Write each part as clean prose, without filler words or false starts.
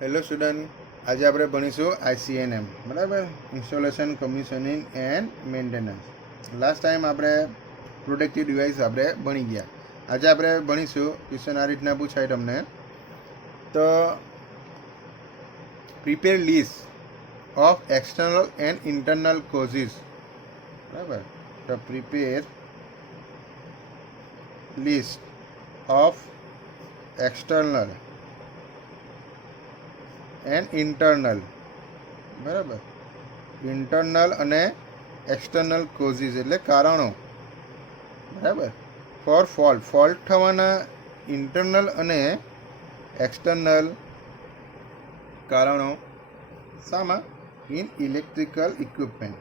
Hello student, આજે આપણે ભણીશું ICNM, બરાબર, installation commissioning and maintenance. Last time આપણે પ્રોટેક્ટિવ ડિવાઇસ આપણે ભણી ગયા. આજે આપણે ભણીશું, ક્વેશ્ચન આ રીતના પૂછાય તમને, તો prepare list of external and internal causes. બરાબર, તો prepare list of external and internal, બરાબર, ઇન્ટરનલ અને એક્સટર્નલ કોઝિસ એટલે કારણો, બરાબર, ફોર ફોલ્ટ થવાના ઇન્ટરનલ અને એક્સટર્નલ કારણો શામાં? In electrical equipment.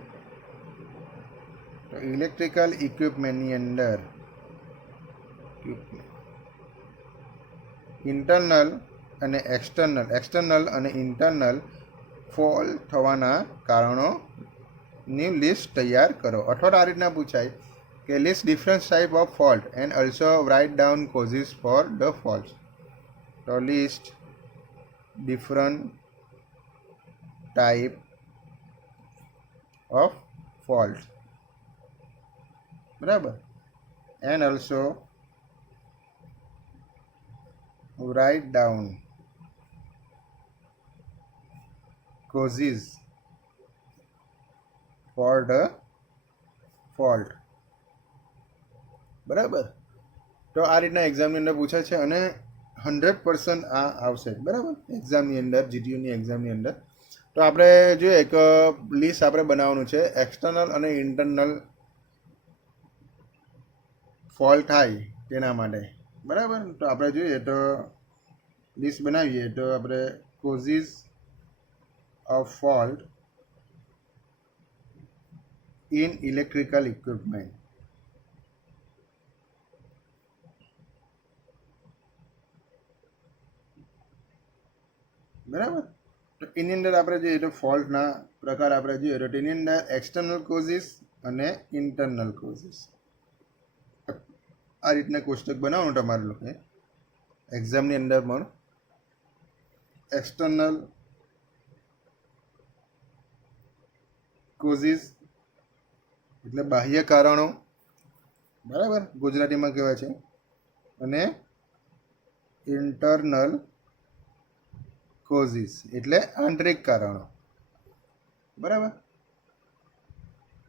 તો ઇલેક્ટ્રિકલ ઇક્વિપમેન્ટની અંદર ઇન્ટરનલ અને એક્સટર્નલ અને ઇન્ટરનલ ફોલ્ટ થવાના કારણોની લિસ્ટ તૈયાર કરો. અથવા આ રીતના પૂછાય કે list different type of fault and also write down causes for the fault. તો list different type of fault, બરાબર, and also write down causes for the fault. બરાબર, તો આ રીતના એક્ઝામની અંદર પૂછે છે અને 100% આ આવશે, બરાબર, એક્ઝામની અંદર, જીટીયુની એક્ઝામની અંદર. તો આપણે જોઈએ એક લિસ્ટ આપણે બનાવવાનું છે એક્સટર્નલ અને ઇન્ટરનલ ફોલ્ટ થાય તેના માટે, બરાબર. તો આપણે જોઈએ તો લિસ્ટ બનાવીએ તો આપણે causes of fault in electrical equipment, બરાબર. તો એની અંદર આપણે જોઈએ તો ફોલ્ટના પ્રકાર આપણે જોઈએ તો તેની અંદર એક્સટર્નલ કોઝિસ અને ઇન્ટરનલ કોઝિસ. આ રીતના કોષ્ટક બનાવવાનું તમારે લોકોએ એક્ઝામની અંદર પણ. એક્સટર્નલ કોઝિસ એટલે બાહ્ય કારણો, બરાબર, ગુજરાતીમાં કહેવાય છે, અને ઇન્ટરનલ કોઝિસ એટલે આંતરિક કારણો, બરાબર.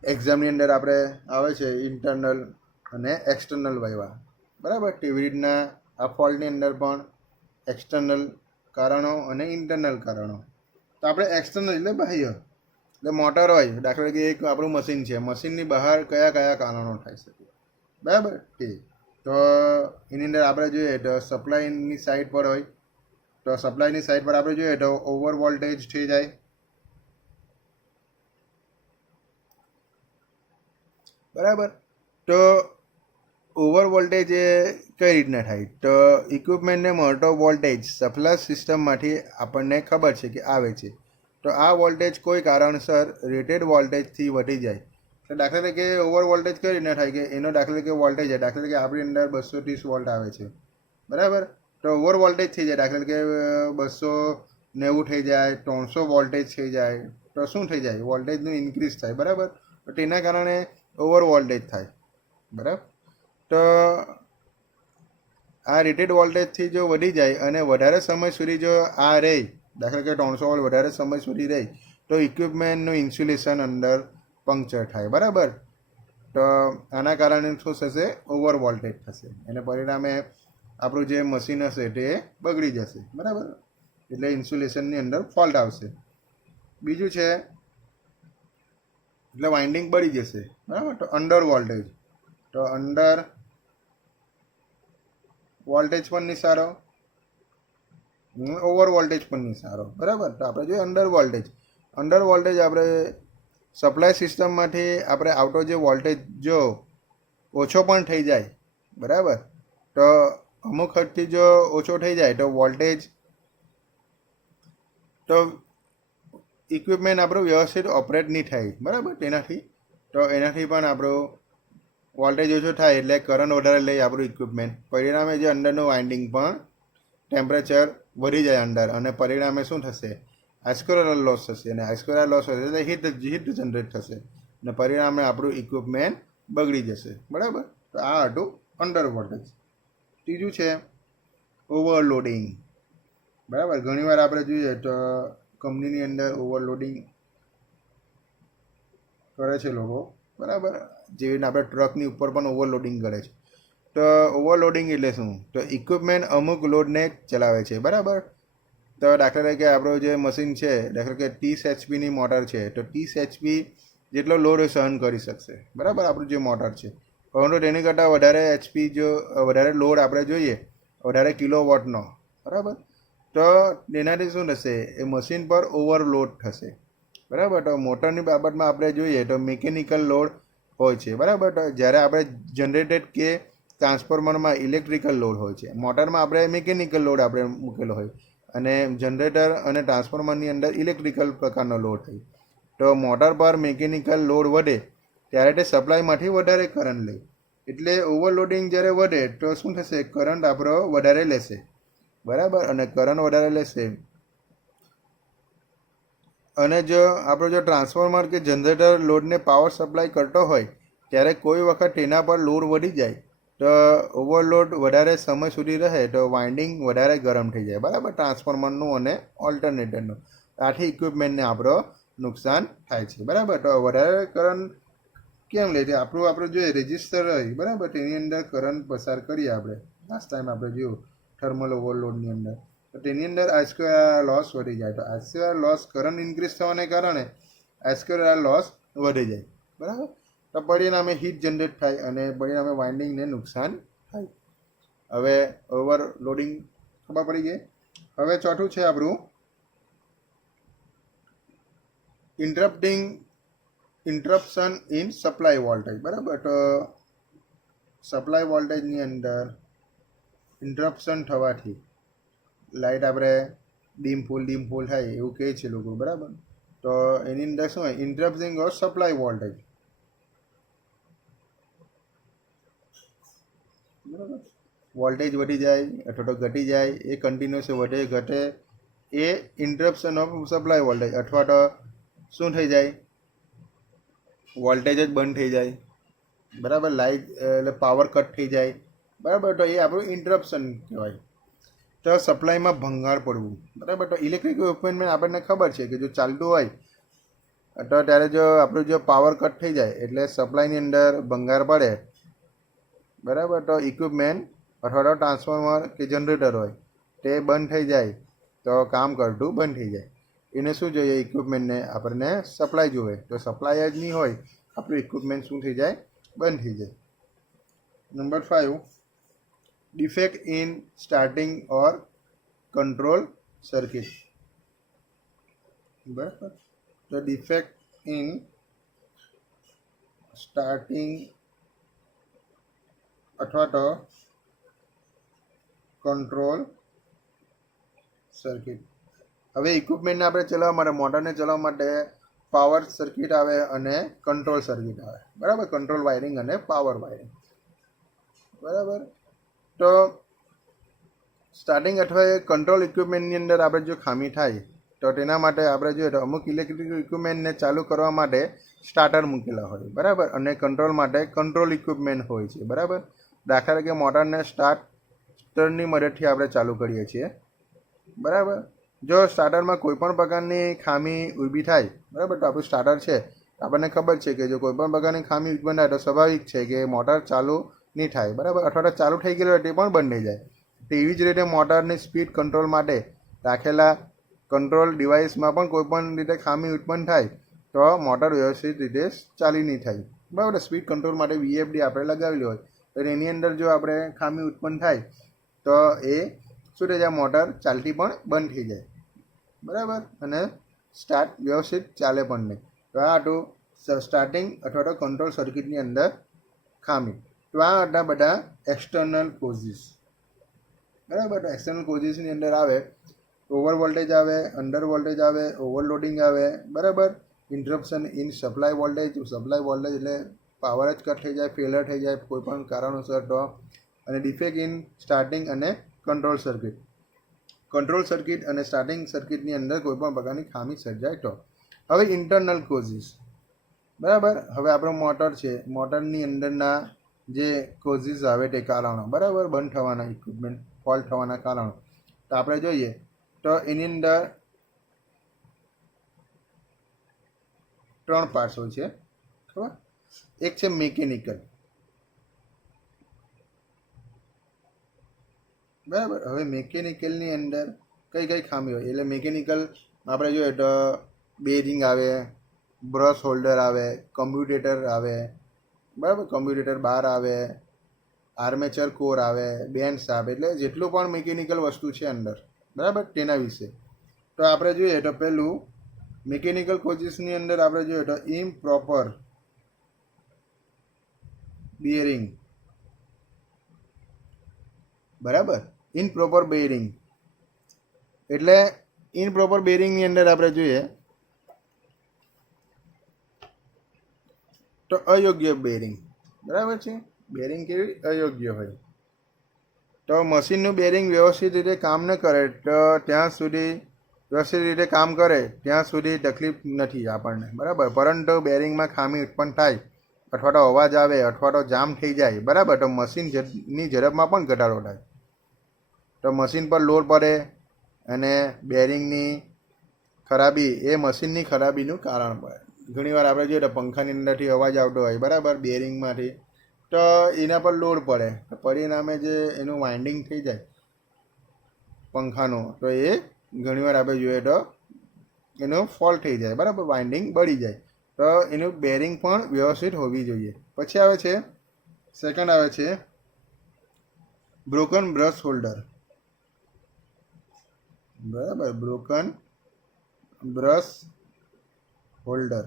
એક્ઝામની અંદર આપણે આવે છે ઇન્ટરનલ અને એક્સટર્નલ વાયવા, બરાબર. તેવી રીતના આ ફોલ્ટની અંદર પણ એક્સટર્નલ કારણો અને ઇન્ટરનલ કારણો. તો આપણે એક્સટર્નલ એટલે બાહ્ય, એટલે મોટર હોય, દાખલા તરીકે એક આપણું મશીન છે, મશીનની બહાર કયા કયા કારણો થઈ શકે, બરાબર. તે તો એની અંદર આપણે જોઈએ તો સપ્લાયની સાઈડ પર હોય, તો સપ્લાયની સાઈડ પર આપણે જોઈએ તો ઓવર વોલ્ટેજ થઈ જાય, બરાબર. તો ઓવર વોલ્ટેજ એ કઈ રીતના થાય? તો ઇક્વિપમેન્ટને મળતો વોલ્ટેજ સપ્લાય સિસ્ટમમાંથી આપણને ખબર છે કે આવે છે, તો આ વોલ્ટેજ કોઈ કારણસર રેટેડ વોલ્ટેજથી વધી જાય. તો દાખલા તરીકે ઓવર વોલ્ટેજ કઈ રીતના થાય કે એનો દાખલા તરીકે વોલ્ટેજ છે, દાખલા તરીકે આપણી અંદર 230 વોલ્ટ આવે છે, બરાબર. તો ઓવર વોલ્ટેજ થઈ જાય, દાખલા તરીકે 290 થઈ જાય, 300 વોલ્ટેજ થઈ જાય, તો શું થઈ જાય? વોલ્ટેજનું ઇન્ક્રીઝ થાય, બરાબર. તો તેના કારણે ઓવર વોલ્ટેજ થાય, બરાબર. તો આ રેટેડ વોલ્ટેજથી જો વધી જાય અને વધારે સમય સુધી જો આ રહે, દાખલા કે 300 વોલ્ટ વધારે સમય સુધી રહે, તો ઇક્વિપમેન્ટનું ઇન્સ્યુલેશન અંદર પંક્ચર થાય, બરાબર. તો આના કારણે શું થશે? ઓવર વોલ્ટેજ થશે, એને પરિણામે આપણું જે મશીન હશે તે બગડી જશે, બરાબર. એટલે ઇન્સ્યુલેશનની અંદર ફોલ્ટ આવશે. બીજું છે એટલે વાઇન્ડિંગ બળી જશે, બરાબર. તો અંડર વોલ્ટેજ, તો અંડર વોલ્ટેજ પણ નહીં સારો, ઓવર વોલ્ટેજ પણ નહીં સારો, બરાબર. તો આપણે જોઈએ અંડર વોલ્ટેજ આપણે સપ્લાય સિસ્ટમમાંથી આપણે આવતો જે વોલ્ટેજ જો ઓછો પણ થઈ જાય, બરાબર, તો અમુક હદથી જો ઓછો થઈ જાય તો વોલ્ટેજ, તો ઇક્વિપમેન્ટ આપણું વ્યવસ્થિત ઓપરેટ નહીં થાય, બરાબર. તેનાથી તો એનાથી પણ આપણું વોલ્ટેજ ઓછો થાય એટલે કરંટ વધારે લઈ આપણું ઇક્વિપમેન્ટ, પરિણામે જે અંદરનું વાઇન્ડિંગ પણ ટેમ્પરેચર વધી જાય અંદર અને પરિણામે શું થશે, આઇસ્કોરલ લોસ થશે અને આઇસ્કોરલ લોસ થશે એટલે હીટ જનરેટ થશે અને પરિણામે આપણું ઇક્વિપમેન્ટ બગડી જશે. બરાબર. તો આ હતું અંડર વોલ્ટેજ. ત્રીજું છે ઓવરલોડિંગ. બરાબર. ઘણીવાર આપણે જોઈએ તો કંપનીની અંદર ઓવરલોડિંગ કરે છે લોકો. બરાબર. જેવી રીતે આપણે ટ્રકની ઉપર પણ ઓવરલોડિંગ કરે છે. તો ઓવરલોડિંગ એટલે શું? તો ઇક્વિપમેન્ટ અમુક લોડને ચલાવે છે. બરાબર. તો દાખલા તરીકે આપણું જે મશીન છે, દાખલા કે 30 HP મોટર છે, તો 30 HP જેટલો લોડ સહન કરી શકશે. બરાબર. આપણું જે મોટર છે, પરંતુ તેની કરતાં વધારે HP જો વધારે લોડ આપણે જોઈએ, વધારે કિલોવોટનો, બરાબર, તો તેનાથી શું થશે, એ મશીન પર ઓવરલોડ થશે. બરાબર. તો મોટરની બાબતમાં આપણે જોઈએ તો મિકેનિકલ લોડ હોય છે. બરાબર. તો જ્યારે આપણે જનરેટેડ કે ટ્રાન્સફોર્મરમાં ઇલેક્ટ્રિકલ લોડ હોય છે, મોટરમાં આપણે મિકેનિકલ લોડ આપણે મૂકેલો હોય અને જનરેટર અને ટ્રાન્સફોર્મરની અંદર ઇલેક્ટ્રિકલ પ્રકારનો લોડ થાય. તો મોટર પર મિકેનિકલ લોડ વધે ત્યારે તે સપ્લાયમાંથી વધારે કરંટ લે. એટલે ઓવરલોડિંગ જ્યારે વધે તો શું થશે, કરંટ આપણો વધારે લેશે. બરાબર. અને કરંટ વધારે લેશે અને જો આપણો જો ટ્રાન્સફોર્મર કે જનરેટર લોડને પાવર સપ્લાય કરતો હોય ત્યારે કોઈ વખત તેના પર લોડ વધી જાય તો ઓવરલોડ વધારે સમય સુધી રહે તો વાઇન્ડિંગ વધારે ગરમ થઈ જાય. બરાબર. ટ્રાન્સફોર્મરનું અને ઓલ્ટરનેટરનું. આથી ઇક્વિપમેન્ટને આપણો નુકસાન થાય છે. બરાબર. તો વધારે કરંટ કેમ લે છે, આપણું જોઈએ રેજિસ્ટર હોય, બરાબર, તેની અંદર કરંટ પસાર કરીએ આપણે. લાસ્ટ ટાઈમ આપણે જોયું થર્મલ ઓવરલોડની અંદર, તો તેની અંદર આઇસ્ક્વેર લોસ વધી જાય. તો આઇસ્ક્વેર લોસ કરંટ ઇન્ક્રીઝ થવાને કારણે આઇસ્ક્વેર લોસ વધી જાય. બરાબર. તો પરિણામે હીટ જનરેટ થાય અને પરિણામે વાઇન્ડિંગને નુકસાન થાય. હવે ઓવરલોડિંગ ખબર પડી ગઈ. હવે ચોથું છે આપણું ઇન્ટરપ્શન ઇન સપ્લાય વોલ્ટેજ. બરાબર. તો સપ્લાય વોલ્ટેજની અંદર ઇન્ટરપ્શન થવાથી લાઇટ આપણે ડીમ ફૂલ થાય એવું કહે છે લોકો. બરાબર. તો એની અંદર શું હોય, ઇન્ટરપ્ટિંગ ઓફ સપ્લાય વોલ્ટેજ. બરાબર. વોલ્ટેજ વધી જાય અથવા તો ઘટી જાય, એ કન્ટિન્યુઅસ વધે ઘટે, એ ઇન્ટરપ્શન ઓફ સપ્લાય વોલ્ટેજ. અથવા તો શું થઈ જાય, વોલ્ટેજ જ બંધ થઈ જાય. બરાબર. લાઇટ એટલે પાવર કટ થઈ જાય. બરાબર. તો એ આપણું ઇન્ટરપ્શન કહેવાય. તો સપ્લાયમાં ભંગાર પડવું. બરાબર. તો ઇલેક્ટ્રિક ઇક્વિપમેન્ટ આપણને ખબર છે કે જો ચાલતું હોય તો ત્યારે જો આપણું જો પાવર કટ થઈ જાય એટલે સપ્લાયની અંદર ભંગાર પડે. બરાબર. તો ઇક્વિપમેન્ટ અથવા તો ટ્રાન્સફોર્મર કે જનરેટર હોય તે બંધ થઈ જાય તો કામ કરતું બંધ થઈ જાય. એને શું જોઈએ, ઇક્વિપમેન્ટને આપણને સપ્લાય જોઈએ. તો સપ્લાય જ નહીં હોય, આપણું ઇક્વિપમેન્ટ શું થઈ જાય, બંધ થઈ જાય. Number 5, defect in starting or control circuit. બરાબર. તો ડિફેક્ટ ઇન સ્ટાર્ટિંગ અથવા તો કંટ્રોલ સર્કિટ. હવે ઇક્વિપમેન્ટને આપણે ચલાવવા માટે, મોટરને ચલાવવા માટે પાવર સર્કિટ આવે અને કંટ્રોલ સર્કિટ આવે. બરાબર. કંટ્રોલ વાયરિંગ અને પાવર વાયરિંગ. બરાબર. તો સ્ટાર્ટિંગ અથવા એ કંટ્રોલ ઇક્વિપમેન્ટની અંદર આપણે જો ખામી થાય તો તેના માટે આપણે જોઈએ તો અમુક ઇલેક્ટ્રિક ઇક્વિપમેન્ટને ચાલુ કરવા માટે સ્ટાર્ટર મૂકેલા હોય. બરાબર. અને કંટ્રોલ માટે કંટ્રોલ ઇક્વિપમેન્ટ હોય છે. બરાબર. દાખલા તરીકે મોટરને સ્ટાર્ટરની મદદથી આપણે ચાલુ કરીએ છીએ. બરાબર. જો સ્ટાર્ટરમાં કોઈ પણ પ્રકારની ખામી ઊભી થાય, બરાબર, તો આપણું સ્ટાર્ટર છે, આપણને ખબર છે કે જો કોઈ પણ પ્રકારની ખામી ઉત્પન્ન થાય તો સ્વાભાવિક છે કે મોટર ચાલુ નહીં થાય. બરાબર. અથવા તો ચાલુ થઈ ગયેલું હોય તે પણ બંધ થઈ જાય. તેવી જ રીતે મોટરની સ્પીડ કંટ્રોલ માટે રાખેલા કંટ્રોલ ડિવાઇસમાં પણ કોઈ પણ રીતે ખામી ઉત્પન્ન થાય તો મોટર વ્યવસ્થિત રીતે ચાલી નહીં થાય. બરાબર. સ્પીડ કંટ્રોલ માટે VFD આપણે લગાવેલી હોય તો એની અંદર જો આપણે ખામી ઉત્પન્ન થાય તો એ શું થઈ જાય, મોટર ચાલતી પણ બંધ થઈ જાય. બરાબર. અને સ્ટાર્ટ વ્યવસ્થિત ચાલે પણ નહીં. તો આ હતું સ્ટાર્ટિંગ અથવા તો કંટ્રોલ સર્કિટની અંદર ખામી. તો આ હતા બધા એક્સટર્નલ કોઝિસ. બરાબર. તો એક્સટર્નલ કોઝિસની અંદર આવે ઓવર વોલ્ટેજ આવે, અંડર વોલ્ટેજ આવે, ઓવરલોડિંગ આવે. બરાબર. Interruption in supply voltage. Supply voltage એટલે પાવર જ કટ થઈ જાય, ફેલર થઈ જાય કોઈ પણ કારણોસર તો. અને ડિફેક્ટ ઇન સ્ટાર્ટિંગ અને કંટ્રોલ સર્કિટ. કંટ્રોલ સર્કિટ અને સ્ટાર્ટિંગ સર્કિટની અંદર કોઈપણ પ્રકારની ખામી સર્જાય તો. હવે ઇન્ટરનલ કોઝિસ, બરાબર. હવે આપણો મોટર છે, મોટરની અંદરના જે કોઝિસ આવે તે કારણો, બરાબર, બંધ થવાના ઇક્વિપમેન્ટ ફોલ્ટ થવાના કારણો. તો આપણે જોઈએ તો એની અંદર 3 પાર્ટ્સ હોય છે, ખબર. એક છે મિકેનિકલ, બરાબર. હવે મિકેનિકલની અંદર કઈ કઈ ખામી હોય, એટલે મિકેનિકલ આપણે જોઈએ તો બેરિંગ આવે, બ્રશ હોલ્ડર આવે, કમ્પ્યુટેટર આવે, બરાબર, કમ્પ્યુટેટર બાર આવે, આર્મેચર કોર આવે, બેન્ડ્સ આવે, એટલે જેટલું પણ મિકેનિકલ વસ્તુ છે અંદર, બરાબર, તેના વિશે. તો આપણે જોઈએ તો પહેલું મિકેનિકલ કોઝિસની અંદર આપણે જોઈએ તો ઇમ્પ્રોપર બિયરિંગ, બરાબર. ઇનપ્રોપર બેરિંગ એટલે ઇનપ્રોપર બેરિંગની અંદર આપણે જોઈએ તો અયોગ્ય બેરિંગ, બરાબર છે. બેરિંગ કેવી અયોગ્ય હોય તો મશીનનું બેરિંગ વ્યવસ્થિત રીતે કામ ન કરે તો ત્યાં સુધી વ્યવસ્થિત રીતે કામ કરે ત્યાં સુધી તકલીફ નથી આપણને, બરાબર. પરંતુ બેરિંગમાં ખામી ઉત્પન્ન થાય અથવા તો અવાજ આવે અથવા તો જામ થઈ જાય, બરાબર, તો મશીનની ઝડપમાં પણ ઘટાડો થાય, તો મશીન પર લોડ પડે અને બેરિંગની ખરાબી એ મશીનની ખરાબીનું કારણ બને. ઘણીવાર આપણે જોઈએ તો પંખાની અંદરથી અવાજ આવતો હોય, બરાબર, બેરિંગમાંથી, તો એના પર લોડ પડે, પરિણામે જે એનું વાઇન્ડિંગ થઈ જાય પંખાનું, તો એ ઘણીવાર આપણે જોઈએ તો એનો ફોલ્ટ થઈ જાય, બરાબર, વાઇન્ડિંગ બળી જાય. તો એનું બેરિંગ પણ વ્યવસ્થિત હોવી જોઈએ. પછી આવે છે સેકન્ડ આવે છે બ્રોકન બ્રશ હોલ્ડર, બરાબર, બ્રોકન બ્રશ હોલ્ડર.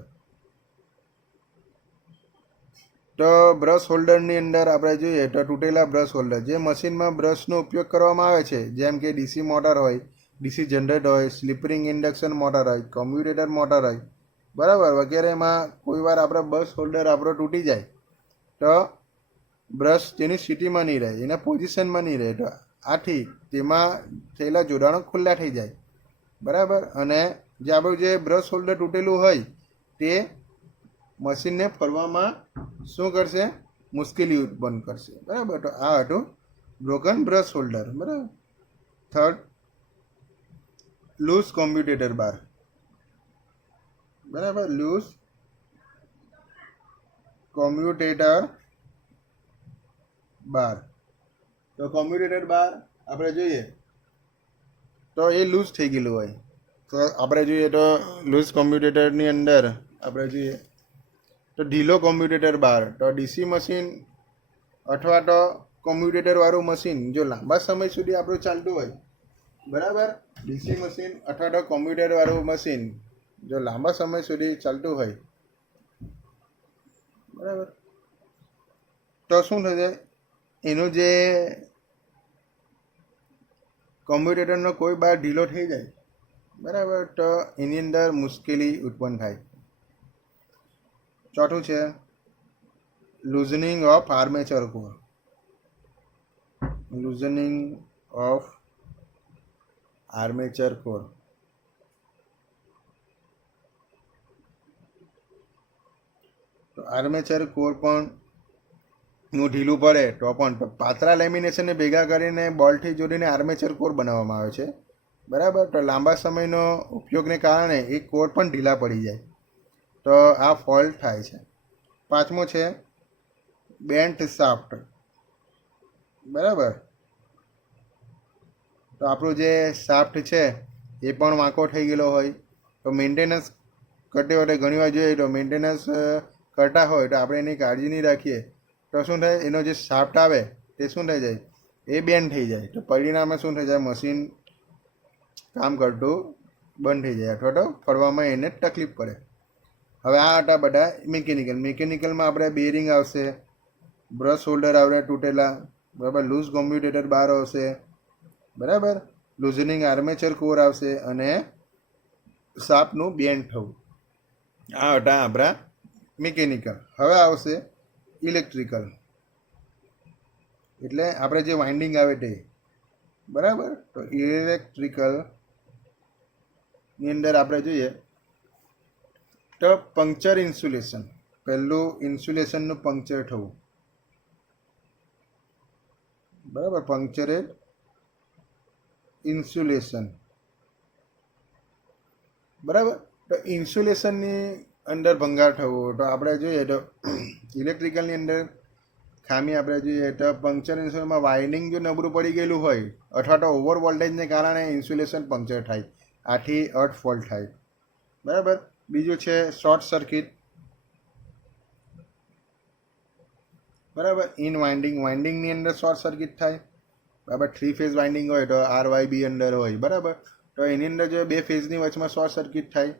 તો બ્રશ હોલ્ડરની અંદર આપણે જોઈએ તો તૂટેલા બ્રશ હોલ્ડર, જે મશીનમાં બ્રશનો ઉપયોગ કરવામાં આવે છે, જેમ કે ડીસી મોટર હોય, ડીસી જનરેટર હોય, સ્લીપરિંગ ઇન્ડક્શન મોટર હોય, કમ્યુટેટર મોટર હોય, બરાબર, વગેરેમાં કોઈ વાર આપણે બ્રશ હોલ્ડર આપણો તૂટી જાય તો બ્રશ તેની સ્થિતિમાં નહીં રહે, એના પોઝિશનમાં નહીં રહે, તો આથી તેમાં થયેલા જોડાણો ખુલ્લા થઈ જાય, બરાબર. અને જે આપણું જે બ્રશ હોલ્ડર તૂટેલું હોય તે મશીનને ફરવામાં શું કરશે, મુશ્કેલી ઉત્પન્ન કરશે, બરાબર. તો આ હતું બ્રોકન બ્રશ હોલ્ડર, બરાબર. થર્ડ લૂઝ કોમ્પ્યુટેટર બાર, બરાબર, લૂઝ કોમ્પ્યુટેટર બાર. તો કોમ્પ્યુટેટર બાર આપણે જોઈએ તો એ લૂઝ થઈ ગયેલું હોય, તો આપણે જોઈએ તો લૂઝ કોમ્પ્યુટેટરની અંદર આપણે જોઈએ તો ઢીલો કોમ્પ્યુટેટર બાર. તો ડીસી મશીન અથવા તો કોમ્પ્યુટેટરવાળું મશીન જો લાંબા સમય સુધી આપણું ચાલતું હોય, બરાબર, ડીસી મશીન અથવા તો કોમ્પ્યુટરવાળું મશીન જો લાંબા સમય સુધી ચાલતું હોય, બરાબર, તો શું થશે, એનું જે કોમ્પ્યુટેટરનો કોઈ બાર ઢીલો થઈ જાય, બરાબર, તો એની અંદર મુશ્કેલી ઉત્પન્ન થાય. ચોથું છે loosening of armature core, loosening of armature core. તો આર્મેચર કોર પણ નું ઢીલું પડે તો પણ પાતળા લેમિનેશનને ભેગા કરીને બોલ્ટથી જોડીને આર્મેચર કોર બનાવવામાં આવે છે, બરાબર. તો લાંબા સમયનો ઉપયોગને કારણે એ કોર પણ ઢીલા પડી જાય, તો આ ફોલ્ટ થાય છે. પાંચમો છે બેન્ટ શાફ્ટ, બરાબર. તો આપણું જે શાફ્ટ છે એ પણ વાંકો થઈ ગયેલો હોય, તો મેન્ટેનન્સ કરતી વખતે ઘણીવાર જોઈએ તો મેન્ટેનન્સ કરતા હોય તો આપણે એની કાળજી નહીં રાખીએ તો શું થાય, એનો જે શાફ્ટ આવે તે શું થઈ જાય, એ બેન્ડ થઈ જાય, તો પરિણામે શું થઈ જાય, મશીન કામ કરતું બંધ થઈ જાય અથવા તો ફરવામાં એને તકલીફ પડે. હવે આ હતા બધા મિકેનિકલ. મિકેનિકલમાં આપણે બેરિંગ આવશે, બ્રશ હોલ્ડર આવડે તૂટેલા, બરાબર, લૂઝ કોમ્પ્યુટેટર બાર આવશે, બરાબર, લૂઝનિંગ આર્મેચર કોર આવશે અને શાફ્ટનું બેન્ડ થવું. આ હતા આપણા મિકેનિકલ. હવે આવશે ઇલેક્ટ્રિકલ, એટલે આપણે જે વાઇન્ડિંગ આવે તે, બરાબર. તો ઇલેક્ટ્રિકલની અંદર આપણે જોઈએ તો પંક્ચર ઇન્સ્યુલેશન, પહેલું ઇન્સ્યુલેશનનું પંક્ચર થવું, બરાબર, પંક્ચરેડ ઇન્સ્યુલેશન, બરાબર. તો ઇન્સ્યુલેશનની અંદર ભંગાર થવો, તો આપણે જોઈએ તો ઇલેક્ટ્રિકલની અંદર ખામી આપણે જોઈએ તો પંક્ચર ઇન્સ્યુલેશનમાં વાઇન્ડિંગ જો નબળું પડી ગયેલું હોય અથવા તો ઓવર વોલ્ટેજને કારણે ઇન્સ્યુલેશન પંક્ચર થાય, આથી અર્થ ફોલ્ટ થાય, બરાબર. બીજું છે શોર્ટ સર્કિટ, બરાબર. ઇન વાઇન્ડિંગની અંદર શોર્ટ સર્કિટ થાય, બરાબર. 3 ફેઝ વાઇન્ડિંગ હોય તો RYB અંદર હોય, બરાબર. તો એની અંદર જો 2 ફેઝની વચમાં શોર્ટ સર્કિટ થાય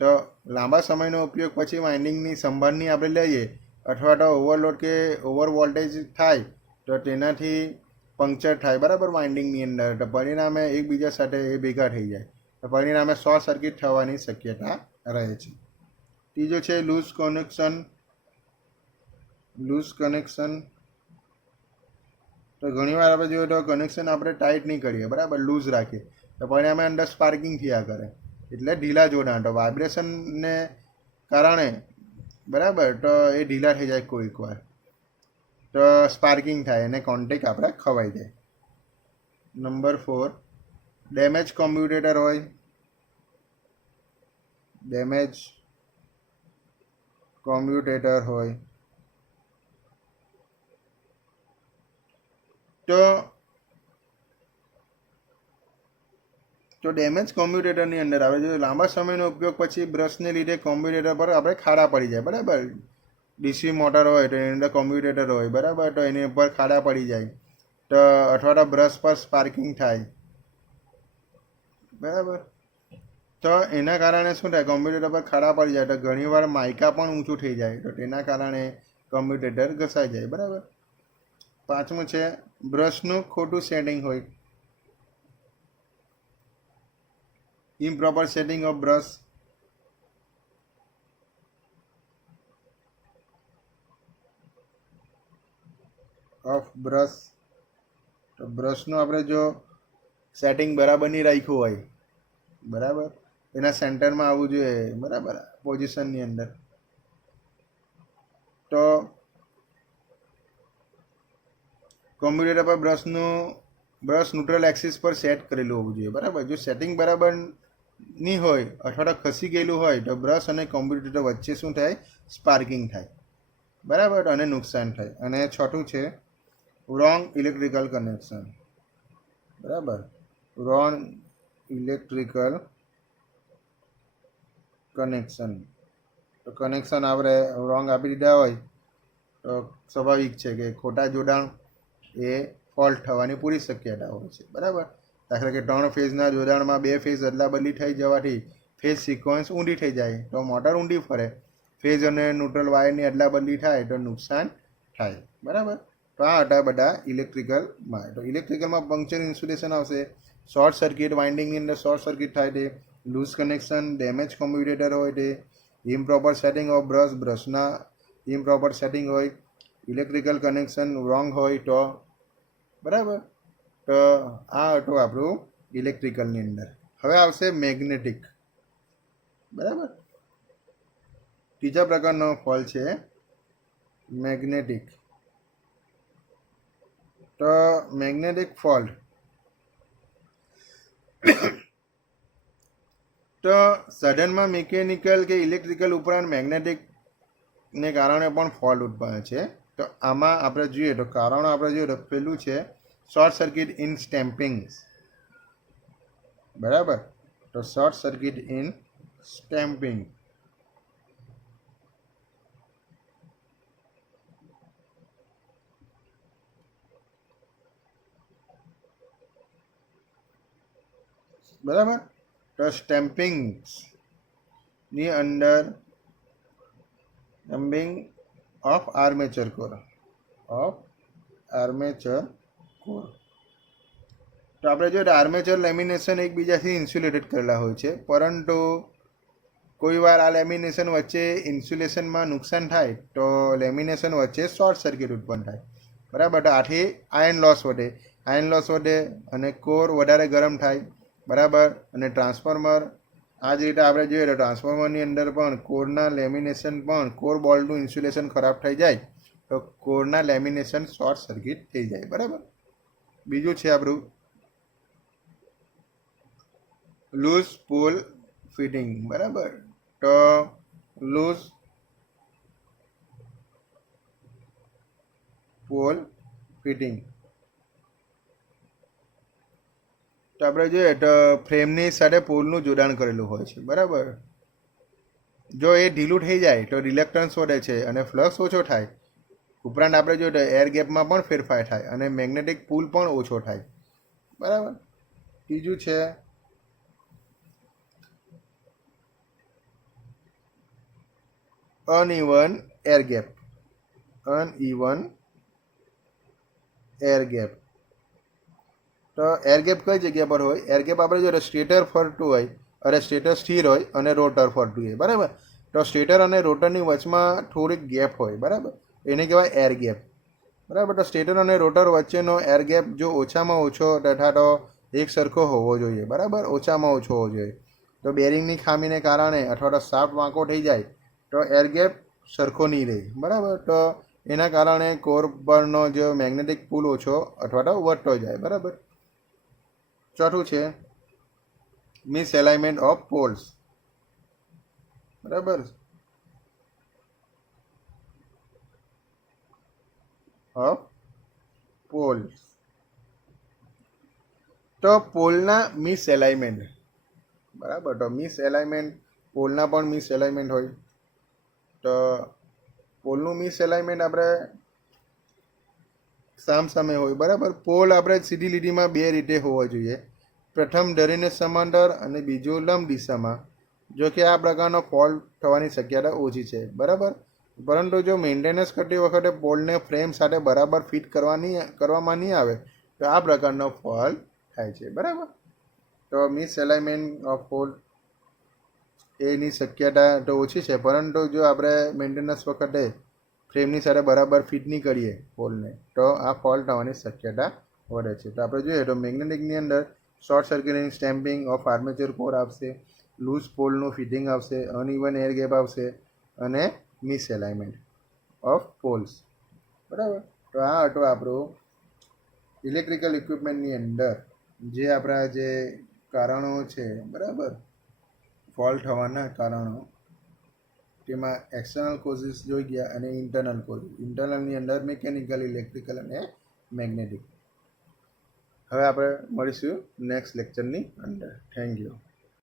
તો લાંબા સમયનો ઉપયોગ પછી વાઇન્ડિંગની સંભાળની આપણે લઈએ અથવા તો ઓવરલોડ કે ઓવર વોલ્ટેજ થાય તો તેનાથી પંક્ચર થાય, બરાબર, વાઇન્ડિંગની અંદર. તો પરિણામે એકબીજા સાથે એ ભેગા થઈ જાય તો પરિણામે શોર્ટ સર્કિટ થવાની શક્યતા રહે છે. ત્રીજો છે લૂઝ કનેક્શન. તો ઘણીવાર આપણે જોઈએ તો કનેક્શન આપણે ટાઈટ નહીં કરીએ, બરાબર, લૂઝ રાખીએ તો પરિણામે અંદર સ્પાર્કિંગ થયા કરે, એટલે ઢીલા જોડાણ, તો વાઇબ્રેશનને કારણે, બરાબર, તો એ ઢીલા થઈ જાય કોઈક વાર, તો સ્પાર્કિંગ થાય અને કોન્ટેક્ટ આપણે ખવાઈ જાય. નંબર 4, ડેમેજ કોમ્યુટેટર હોય, તો ડેમેજ કોમ્યુટેટરની અંદર આવે જો લાંબા સમયનો ઉપયોગ પછી બ્રશને લીધે કોમ્યુટેટર પર આપણે ખાડા પડી જાય, બરાબર. ડીસી મોટર હોય તો એની અંદર કોમ્યુટેટર હોય, બરાબર, તો એની ઉપર ખાડા પડી જાય તો અથવા તો બ્રશ પર સ્પાર્કિંગ થાય, બરાબર. તો એના કારણે શું થાય, કોમ્પ્યુટર પર ખાડા પડી જાય તો ઘણીવાર માઇકા પણ ઊંચું થઈ જાય તો તેના કારણે કોમ્પ્યુટર ઘસાઈ જાય, બરાબર. 5મું છે બ્રશનું ખોટું સેટિંગ હોય, ઇમ્પ્રોપર સેટિંગ ઓફ બ્રશ, તો બ્રશનું આપણે જો સેટિંગ બરાબર નહીં રાખ્યું હોય, બરાબર, એના સેન્ટરમાં આવવું જોઈએ, બરાબર, પોઝિશનની અંદર, તો કોમ્પ્યુટર પર બ્રશ ન્યુટ્રલ એક્સિસ પર સેટ કરેલું હોવું જોઈએ, બરાબર. જો સેટિંગ બરાબર નહીં હોય અથવા તો ખસી ગયેલું હોય તો બ્રશ અને કોમ્પ્યુટર વચ્ચે શું થાય, સ્પાર્કિંગ થાય, બરાબર, અને નુકસાન થાય. અને 6થું છે રોંગ ઇલેક્ટ્રિકલ કનેક્શન, બરાબર, રોંગ ઇલેક્ટ્રિકલ કનેક્શન. તો કનેક્શન આપણે રોંગ આપી દીધા હોય તો સ્વાભાવિક છે કે ખોટા જોડાણ એ ફોલ્ટ થવાની પૂરી શક્યતા હોય છે, બરાબર. દાખલા કે 3 ફેઝના જોડાણમાં 2 ફેઝ અદલાબદલી થઈ જવાથી ફેઝ સિક્વન્સ ઊંડી થઈ જાય તો મોટર ઊંડી ફરે, ફેઝ અને ન્યુટ્રલ વાયરની અદલાબદલી થાય તો નુકસાન થાય, બરાબર. તો આ હતા બધા ઇલેક્ટ્રિકલમાં. તો ઇલેક્ટ્રિકલમાં પંક્ચર ઇન્સ્યુલેશન આવશે, શોર્ટ સર્કિટ, વાઇન્ડિંગની અંદર શોર્ટ સર્કિટ થાય તે, લૂઝ કનેક્શન, ડેમેજ કોમ્પ્યુટેટર હોય તે, ઇમ્પ્રોપર સેટિંગ ઓફ બ્રશના ઇમ્પ્રોપર સેટિંગ હોય, ઇલેક્ટ્રિકલ કનેક્શન રોંગ હોય તો, બરાબર. તો આ હતું આપણું ઇલેક્ટ્રિકલની અંદર. હવે આવશે મેગ્નેટિક, બરાબર. ત્રીજા પ્રકારનો ફોલ્ટ છે મેગ્નેટિક. તો મેગ્નેટિક ફોલ્ટ તો સડનમાં મિકેનિકલ કે ઇલેક્ટ્રિકલ ઉપરાંત મેગ્નેટિકને કારણે પણ ફોલ્ટ ઉત્પન્ન છે. તો આમાં આપણે જોઈએ તો કારણો આપણે જોઈએ તો પહેલું છે શોર્ટ સર્કિટ ઇન સ્ટેમ્પિંગ્સ, બરાબર. તો શોર્ટ સર્કિટ ઇન સ્ટેમ્પિંગ, બરાબર. તો સ્ટેમ્પિંગ્સની અંદર સ્ટેમ્પિંગ ઓફ આર્મેચર કોર, તો આપણે જોઈએ આર્મેચર લેમિનેશન એકબીજાથી ઇન્સ્યુલેટેડ કરેલા હોય છે, પરંતુ કોઈ વાર આ લેમિનેશન વચ્ચે ઇન્સ્યુલેશનમાં નુકસાન થાય તો લેમિનેશન વચ્ચે શોર્ટ સર્કિટ ઉત્પન્ન થાય, બરાબર. તો આથી આયર્ન લોસ વધે, આયન લોસ વધે અને કોર વધારે ગરમ થાય, બરાબર. અને ટ્રાન્સફોર્મર આ જ રીતે આપણે જોઈએ તો ટ્રાન્સફોર્મરની અંદર પણ કોરના લેમિનેશન પણ કોર બોલ્ટનું ઇન્સ્યુલેશન ખરાબ થઈ જાય તો કોરના લેમિનેશન શોર્ટ સર્કિટ થઈ જાય, બરાબર. બીજું છે આપણું લૂઝ પોલ ફિટિંગ, બરાબર. તો લૂઝ પોલ ફિટિંગ તો આપણે જોઈએ તો ફ્રેમની સાથે પોલનું જોડાણ કરેલું હોય છે, બરાબર. જો એ ઢીલું થઈ જાય તો રિલેક્ટન્સ વધે છે અને ફ્લક્સ ઓછો થાય. ઉપરાંત આપણે જોઈએ તો એર ગેપમાં પણ ફેરફાર થાય અને મેગ્નેટિક પુલ પણ ઓછો થાય, બરાબર. ત્રીજું છે uneven air gap. Uneven air gap તો એર ગેપ કઈ જગ્યા પર હોય? એર ગેપ આપણે જોઈએ તો સ્ટેટર ફરતું હોય, અરે સ્ટેટર સ્થિર હોય અને રોટર ફરતું હોય, બરાબર. તો સ્ટેટર અને રોટરની વચમાં થોડીક ગેપ હોય, બરાબર. એને કહેવાય એર ગેપ, બરાબર. તો સ્ટેટર અને રોટર વચ્ચેનો એર ગેપ જો ઓછામાં ઓછો તથા તો એક સરખો હોવો જોઈએ, બરાબર. ઓછામાં ઓછો હોવો જોઈએ. તો બેરિંગની ખામીને કારણે અથવા તો શાફ્ટ વાંકો થઈ જાય તો એર ગેપ સરખો નહીં રહે, બરાબર. તો એના કારણે કોર પરનો જે મેગ્નેટિક પુલ ઓછો અથવા તો વધતો જાય, બરાબર. ચોથું છે મિસએલાઇનમેન્ટ ઓફ પોલ્સ, બરાબર. ઓફ પોલ્સ તો પોલના મિસએલાઇનમેન્ટ, બરાબર. તો મિસએલાઇનમેન્ટ પોલના પણ મિસએલાઇનમેન્ટ હોય. તો પોલનું મિસએલાઇનમેન્ટ આપણે સામસામે હોય, બરાબર. પોલ આપણે સીધી લીટીમાં બે રીતે હોવા જોઈએ. પ્રથમ ધરીને સમાંતર અને બીજું લંબ દિશામાં. જો કે આ પ્રકારનો ફોલ્ટ થવાની શક્યતા ઓછી છે, બરાબર. પરંતુ જો મેન્ટેનન્સ કરતી વખતે પોલને ફ્રેમ સાથે બરાબર ફિટ કરવામાં નહીં આવે તો આ પ્રકારનો ફોલ્ટ થાય છે, બરાબર. તો મિસએલાઇનમેન્ટ ઓફ પોલ એની શક્યતા તો ઓછી છે, પરંતુ જો આપણે મેન્ટેનન્સ વખતે ફ્રેમની સાથે બરાબર ફિટ નહીં કરીએ પોલને તો આ ફોલ્ટ થવાની શક્યતા વધે છે. તો આપણે જોઈએ તો મેગ્નેટિકની અંદર short circuiting stamping of armature core આવશે, લૂઝ પોલનું ફિટિંગ આવશે, અનઇવન એર ગેપ આવશે અને મિસએલાઇનમેન્ટ ઓફ પોલ્સ, બરાબર. તો આ હતું આપણું ઇલેક્ટ્રિકલ ઇક્વિપમેન્ટની અંદર જે આપણા જે કારણો છે, બરાબર, ફોલ્ટ થવાના કારણો, તેમાં એક્સટર્નલ કોઝિસ જોઈ ગયા અને ઇન્ટરનલ કોઝિસ. ઇન્ટરનલની અંદર મિકેનિકલ, ઇલેક્ટ્રિકલ અને મેગ્નેટિક. હવે આપણે મળીશું નેક્સ્ટ લેક્ચરની અંદર. Thank you.